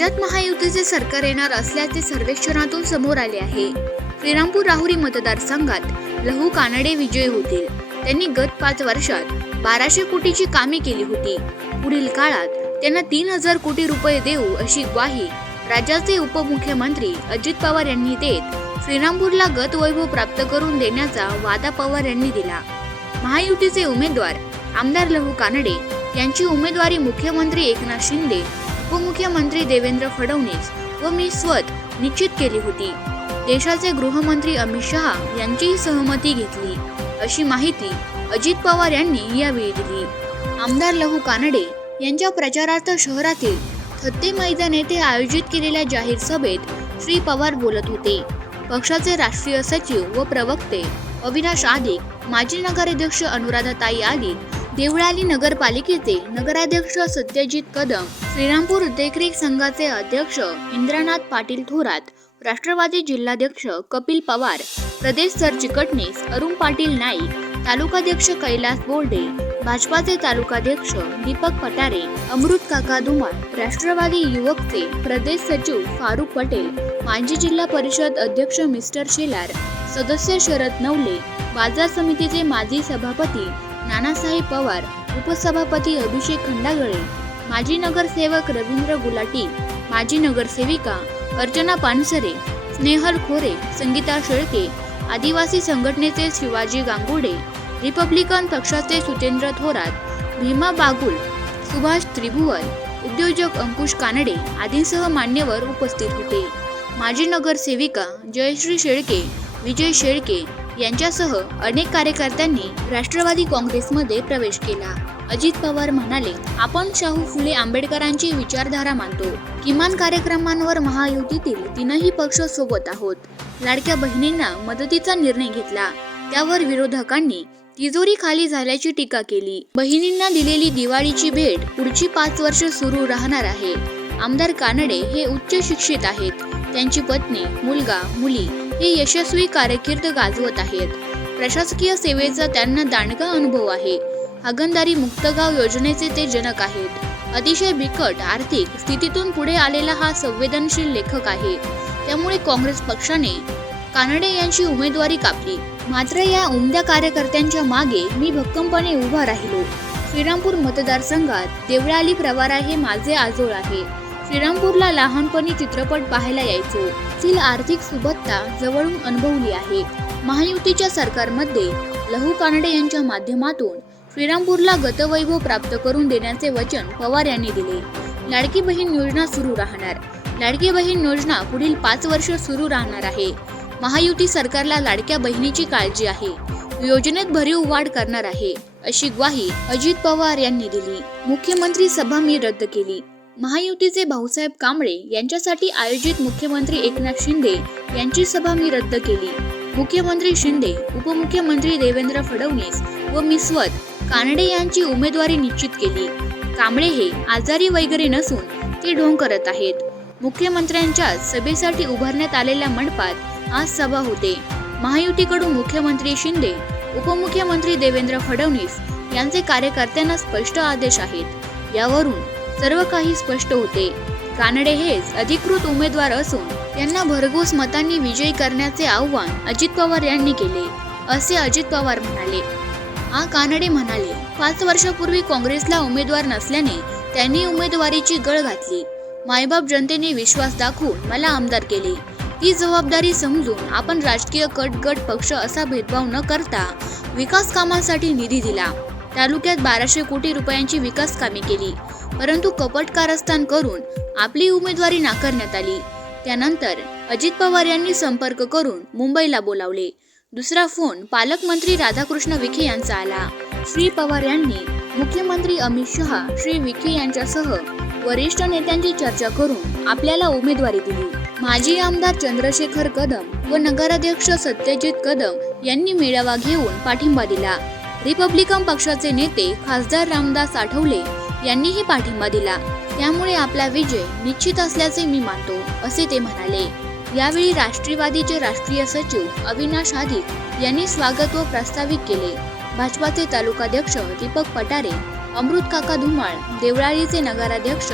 राज्यात महायुतीचे सरकार येणार असल्याचे सर्वेक्षणातून समोर आले आहे. श्रीरामपूर राहुरी मतदारसंघात लहू कानडे विजयी होतील. त्यांनी गत 5 वर्षात 1200 कोटीची कामे केली होती. पुढील काळात त्यांना 3000 कोटी रुपये देऊ अशी ग्वाही राज्याचे उपमुख्यमंत्री अजित पवार यांनी देत श्रीरामपूरला गत वैभव प्राप्त करून देण्याचा वादा पवार यांनी दिला. महायुतीचे उमेदवार आमदार लहू कानडे यांची उमेदवारी मुख्यमंत्री एकनाथ शिंदे, उपमुख्यमंत्री देवेंद्र फडणवीस व मी स्वतः निश्चित केली होती. देशाचे गृहमंत्री अमित शहा यांचीही सहमती घेतली अशी माहिती अजित पवार यांनी यावेळी दिली. आमदार लहू कानडे यांच्या प्रचारार्थ शहरातील थत्ते मैदान येथे आयोजित केलेल्या जाहीर सभेत श्री पवार बोलत होते. पक्षाचे राष्ट्रीय सचिव व प्रवक्ते अविनाश आदिक, माजी नगराध्यक्ष अनुराधाताई आदिक, देवळाली नगरपालिकेचे नगराध्यक्ष सत्यजित कदम, श्रीरामपूर देखरेख संघाचे अध्यक्ष इंद्रनाथ पाटील थोरात, राष्ट्रवादी जिल्हाध्यक्ष कपिल पवार, प्रदेश सरचिटणीस अरुण पाटील नाईक, तालुकाध्यक्ष कैलास बोर्डे, भाजपाचे तालुकाध्यक्ष दीपक पटारे, अमृत काका धुमाळ, राष्ट्रवादी युवकचे प्रदेश सचिव फारुख पटेल, माजी जिल्हा परिषद अध्यक्ष मिस्टर शेलार, सदस्य शरद नवले, बाजार समितीचे माजी सभापती नानासाहेब पवार, उपसभापती अभिषेक खंडागळे, माजी नगरसेवक रवींद्र गुलाटी, माजी नगरसेविका अर्चना पानसरे, स्नेहल खोरे, संगीता शेळके, आदिवासी संघटनेचे शिवाजी गांगुडे, रिपब्लिकन पक्षाचे सुतेंद्र थोरात, भीमा बागुल, सुभाष त्रिभुवन, उद्योजक अंकुश कानडे आदींसह मान्यवर उपस्थित होते. माजी नगरसेविका जयश्री शेळके, विजय शेळके यांच्यासह अनेक कार्यकर्त्यांनी राष्ट्रवादी काँग्रेसमध्ये प्रवेश केला. अजित पवार म्हणाले, आपण शाहू फुले आंबेडकरांची विचारधारा मानतो. किमान कार्यक्रमांवर महायुतीतील 3ही पक्ष सोबत आहोत. लाडक्या बहिणींना मदतीचा निर्णय घेतला, त्यावर विरोधकांनी तिजोरी खाली झाल्याची टीका केली. बहिणींना दिलेली दिवाळीची भेट पुढची 5 वर्ष सुरू राहणार आहे. आमदार कानडे हे उच्च शिक्षित आहेत. त्यांची पत्नी, मुलगा, मुली हे यशस्वी कारकीर्द गाजवत आहेत. प्रशासकीय सेवेचा त्यांना दांडगा अनुभव आहे. हागणदारी मुक्त गाव योजनेचे ते जनक आहेत. अतिशय बिकट आर्थिक स्थितीतून पुढे आलेला हा संवेदनशील लेखक आहे. त्यामुळे काँग्रेस पक्षाने कानडे यांची उमेदवारी कापली. मात्र या उमद्या कार्यकर्त्यांच्या मागे मी भक्कमपणे उभा राहिलो. श्रीरामपूर मतदारसंघात देवळाली प्रवारा हे माझे आजोळ आहे. श्रीरामपूरला लहानपणी चित्रपट पाहायला यायचो. तील आर्थिक सुबत्ता जवळून अनुभवली आहे. महायुतीच्या सरकारमध्ये लहू कानडे यांच्या माध्यमातून श्रीरामपूरला गतवैभव प्राप्त करून देण्याचे वचन पवार यांनी दिले. लाडकी बहीण योजना सुरू राहणार. लाडकी बहीण योजना पुढील 5 वर्ष सुरू राहणार आहे. महायुती सरकारला लाडक्या बहिणीची काळजी आहे. योजनेत भरीव वाढ करणार आहे अशी ग्वाही अजित पवार यांनी दिली. मुख्यमंत्री सभा मी रद्द केली. महायुतीचे भाऊसाहेब कांबळे यांच्यासाठी आयोजित मुख्यमंत्री एकनाथ शिंदे यांची सभा मी रद्द केली. मुख्यमंत्री शिंदे, उपमुख्यमंत्री देवेंद्र फडणवीस व मी स्वतः कानडे यांची उमेदवारी निश्चित केली. कांबळे हे आजारी वगैरे नसून ते ढोंग करत आहेत. मुख्यमंत्र्यांच्या सभेसाठी उभारण्यात आलेल्या मंडपात आज सभा होते. महायुतीकडून मुख्यमंत्री शिंदे, उपमुख्यमंत्री देवेंद्र फडणवीस यांचे कार्यकर्त्यांना स्पष्ट आदेश आहेत. यावरून सर्व काही स्पष्ट होते. कानडे हेच अधिकृत उमेदवार असून त्यांना भरघोस मतांनी विजयी करण्याचे आव्हान अजित पवार यांनी केले असे अजित पवार म्हणाले. कानडे म्हणाले, 5 वर्षापूर्वी काँग्रेसला उमेदवार नसल्याने त्यांनी उमेदवारीची गळ घातली. मायबाप जनतेने विश्वास दाखवून मला आमदार केले. ती जबाबदारी समजून आपण राजकीय गट पक्ष असा भेदभाव न करता विकास कामांसाठी निधी दिला. तालुक्यात 1200 कोटी रुपयांची विकास कामे केली. परंतु कपट कारस्थान करून आपली उमेदवारी नाकारण्यात आली. त्यानंतर अजित पवार यांनी संपर्क करून मुंबईला बोलावले. दुसरा फोन पालकमंत्री राधाकृष्ण विखे यांचा आला. श्री पवार यांनी मुख्यमंत्री अमित शहा, श्री विखे यांच्यासह वरिष्ठ नेत्यांची चर्चा करून आपल्याला उमेदवारी दिली. माजी आमदार चंद्रशेखर कदम व नगराध्यक्ष सत्यजित कदम यांनी मेळावा घेऊन पाठिंबा दिला. रिपब्लिकन पक्षाचे नेते खासदार रामदास आठवले यांनीही पाठिंबा दिला. त्यामुळे आपला विजय निश्चित असल्याचे मी मानतो असे ते म्हणाले. यावेळी राष्ट्रवादीचे राष्ट्रीय सचिव अविनाश आदिक यांनी स्वागत व प्रास्ताविक केले. भाजपाचे तालुकाध्यक्ष दीपक पटारे, अमृत काका धुमाळ, देवळालीचे नगराध्यक्ष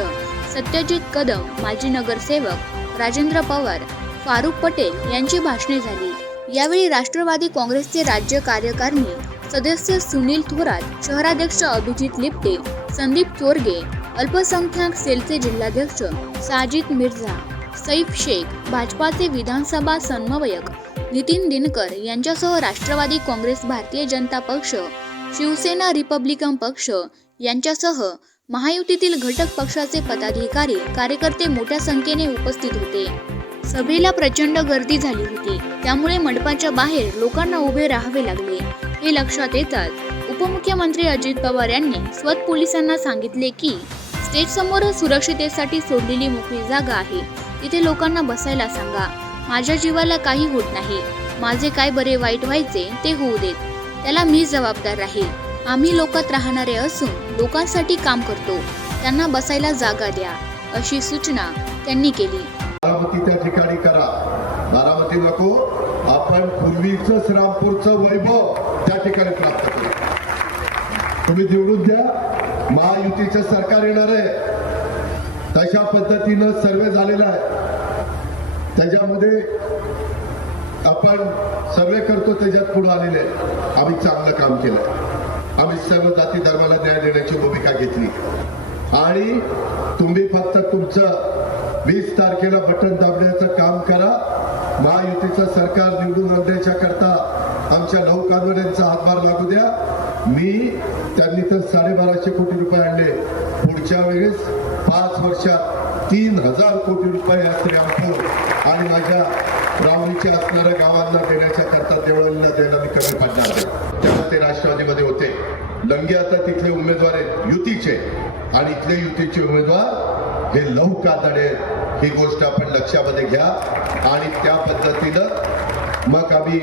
सत्यजित कदम, माजी नगरसेवक राजेंद्र पवार, फारुख पटेल यांची भाषणे झाली। यावेळी राष्ट्रवादी काँग्रेसचे राज्य कार्यकारिणी सदस्य सुनील थोरात, शहराध्यक्ष अभिजित लिप्टे, संदीप चोरगे, अल्पसंख्याक सेलचे जिल्हाध्यक्ष साजिद मिर्झा, सैफ शेख, भाजपाचे विधानसभा समन्वयक नितीन दिनकर यांच्यासह राष्ट्रवादी काँग्रेस, भारतीय जनता पक्ष, शिवसेना, रिपब्लिकन पक्ष यांच्यासह महायुतीतील घटक पक्षाचे पदाधिकारी, कार्यकर्ते मोठ्या संख्येने उपस्थित होते। सभेला प्रचंड गर्दी झाली होती, त्यामुळे मंडपाच्या बाहेर लोकांना उभे राहावे लागले। हे लक्षात येताच उपमुख्यमंत्री अजित पवार यांनी स्वत पोलिसांना सांगितले की स्टेज समोर सुरक्षितेसाठी सोडलेली मोकळी जागा आहे, तिथे लोकांना बसायला सांगा। माझ्या जीवाला काही होत नाही, माझे काय बरे वाईट व्हायचे ते होऊ देत, त्याला मी जबाबदार राहील। आम्ही लोकात राहणारे असून लोकांसाठी काम करतो, त्यांना बसायला जागा द्या, अशी सूचना त्यांनी केली। बारामती त्या ठिकाणी करा, बारामती नको, आपण पूर्वीचं श्रामपूरचं वैभव त्या ठिकाणी प्राप्त करू। तुम्ही निवडून द्या, महायुतीचं सरकार येणार आहे, तशा पद्धतीनं सर्वे झालेला आहे, त्याच्यामध्ये आपण सर्वे करतो, त्याच्यात पुढे आलेले आम्ही चांगलं काम केलं। आम्ही सर्व जाती धर्माला न्याय देण्याची भूमिका घेतली आणि तुम्ही फक्त तुमचं 20 तारखेला बटन दाबण्याचं काम करा। महायुतीचं सरकार निवडून आणण्याच्या करता आमच्या नौकानवाल्यांचा हातभार लागू द्या। मी त्यांनी तर 1250 कोटी रुपये आणले, पुढच्या वेळेस 5 वर्षात 3000 कोटी रुपये या श्रीरामपूर आणि माझ्या रावणीच्या असणाऱ्या गावांना देण्याच्या करता देवळांना द्यायला मी कमी पडणार नाही। तेव्हा ते राष्ट्रवादीमध्ये होते, लंगे आता तिथले उमेदवार आहेत युतीचे, आणि इथले युतीचे उमेदवार हे लहू कातडे, ही गोष्ट आपण लक्षामध्ये घ्या। आणि त्या पद्धतीनं मग आम्ही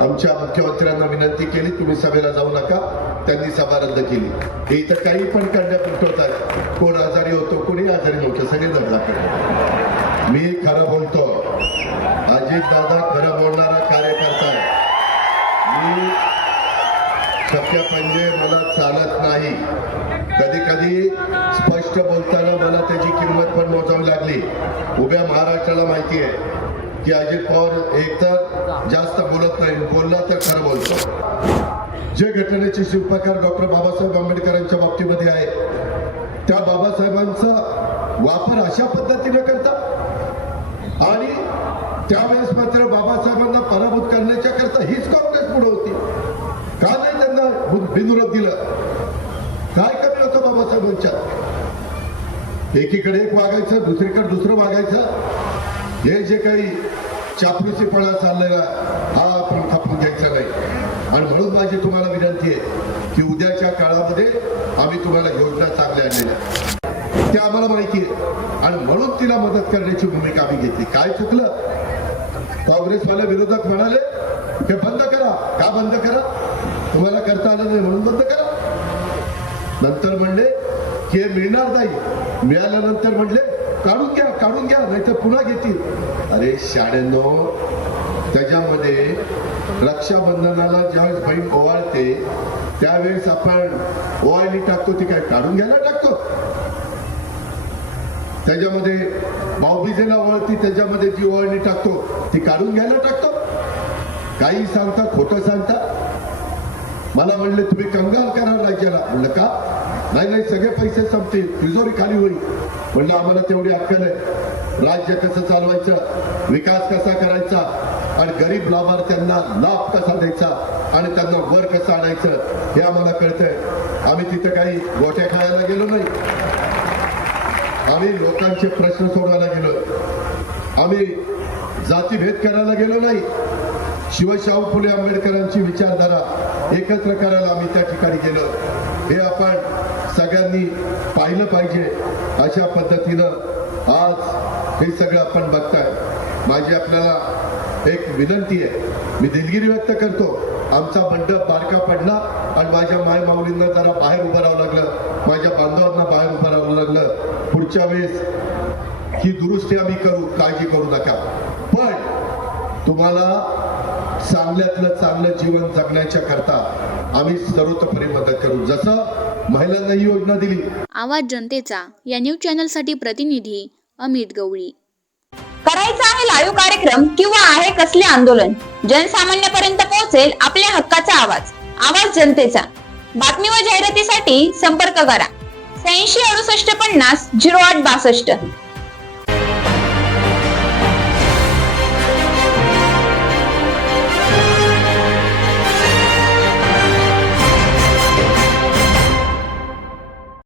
आमच्या मुख्यमंत्र्यांना विनंती केली, तुम्ही सभेला जाऊ नका, त्यांनी सभा रद्द केली। हे इथं काही पण करण्यात उठवतात, कोण आजारी होतो, कोणी आजारी नव्हतं, सगळे जडला। मी खरं बोलतो, अजित दादा खरं बोलणारा कार्यकर्ता आहे, मी शक्य म्हणजे मला चालत नाही, कधी कधी स्पष्ट बोलताना मला त्याची किंमत पण मोजावी लागली। उभ्या महाराष्ट्राला माहिती आहे की अजित पवार एक तर जास्त बोलत नाही, बोलला तर खरं बोलतो। जे घटनेचे शिल्पकार डॉक्टर बाबासाहेब आंबेडकरांच्या बाबतीमध्ये आहे, त्या बाबासाहेबांचा वापर अशा पद्धतीने करतात आणि त्यावेळेस मात्र बाबासाहेबांना पराभूत करण्याच्या करता हीच काँग्रेस पुढे होती। का नाही त्यांना बिनविरोध दिलं? काय कमी होतं बाबासाहेबांच्यात? एकीकडे एक वागायचं, दुसरीकडे दुसरं वागायचं, हे जे काही चापलुसीपणा चाललेला हा आपण खपून घ्यायचा नाही। आणि म्हणून माझी तुम्हाला विनंती आहे की उद्याच्या काळामध्ये आम्ही तुम्हाला योजना चांगल्या आणलेल्या, ते आम्हाला माहिती आहे आणि म्हणून तिला मदत करण्याची भूमिका आम्ही घेतली। काय चुकलं? काँग्रेसवाले विरोधक म्हणाले हे बंद करा, का बंद करा? तुम्हाला करता आलं नाही म्हणून बंद करा। नंतर म्हणले की हे मिळणार नाही, मिळाल्यानंतर म्हणले काढून घ्या नाहीतर पुन्हा घेतील। अरे शाळेनो, त्याच्यामध्ये रक्षाबंधनाला ज्यावेळेस बहीण ओवाळते त्यावेळेस आपण ओवाळणी टाकतो, ती काय काढून घ्यायला टाकतो? त्याच्यामध्ये भाऊबीजेला ओवाळती, त्याच्यामध्ये जी ओवाळणी टाकतो ती काढून घ्यायला टाकतो? काही सांगता, खोटं सांगता। मला म्हणले तुम्ही कंगाल करा राज्याला, म्हणलं का? नाही सगळे पैसे संपतील, तिजोरी खाली होईल। म्हणलं आम्हाला तेवढी अक्कल आहे, राज्य कसं चालवायचं, विकास कसा करायचा आणि गरीब लाभार्थ्यांना लाभ कसा द्यायचा आणि त्यांना वर कसं आणायचं हे आम्हाला कळतंय। आम्ही तिथं काही गोट्या खेळायला गेलो नाही, आम्ही लोकांचे प्रश्न सोडवायला गेलो, आम्ही जातीभेद करायला गेलो नाही। शिवशाहू फुले आंबेडकरांची विचारधारा एकत्र करायला आम्ही त्या ठिकाणी गेलो, हे आपण सगळ्यांनी पाहिलं पाहिजे। अशा पद्धतीनं आज हे सगळं आपण बघताय। माझी आपल्याला एक विनंती आहे, मी दिलगिरी व्यक्त करतो, आमचा मंडप बारका पडला आणि माझ्या माय माऊलींना जरा बाहेर उभं राहावं लागलं, माझ्या बांधवांना बाहेर उभं राहावं लागलं। पुढच्या वेळेस ही दुरुस्ती आम्ही करू, काळजी करू नका, पण तुम्हाला चांगल्यातलं चांगलं जीवन जगण्याच्या करता आम्ही सर्वतोपरी मदत करू। जसं महिलांना ही योजना दिली. आवाज जनतेचा या न्यूज चॅनलसाठी प्रतिनिधी अमित गवळी. करायचा आहे लाईव्ह कार्यक्रम किंवा आहे कसले आंदोलन, जनसामान्यापर्यंत पोहोचेल आपल्या हक्काचा आवाज. आवाज जनतेचा. बातमी व जाहिरातीसाठी संपर्क करा 86 68 50 08 62.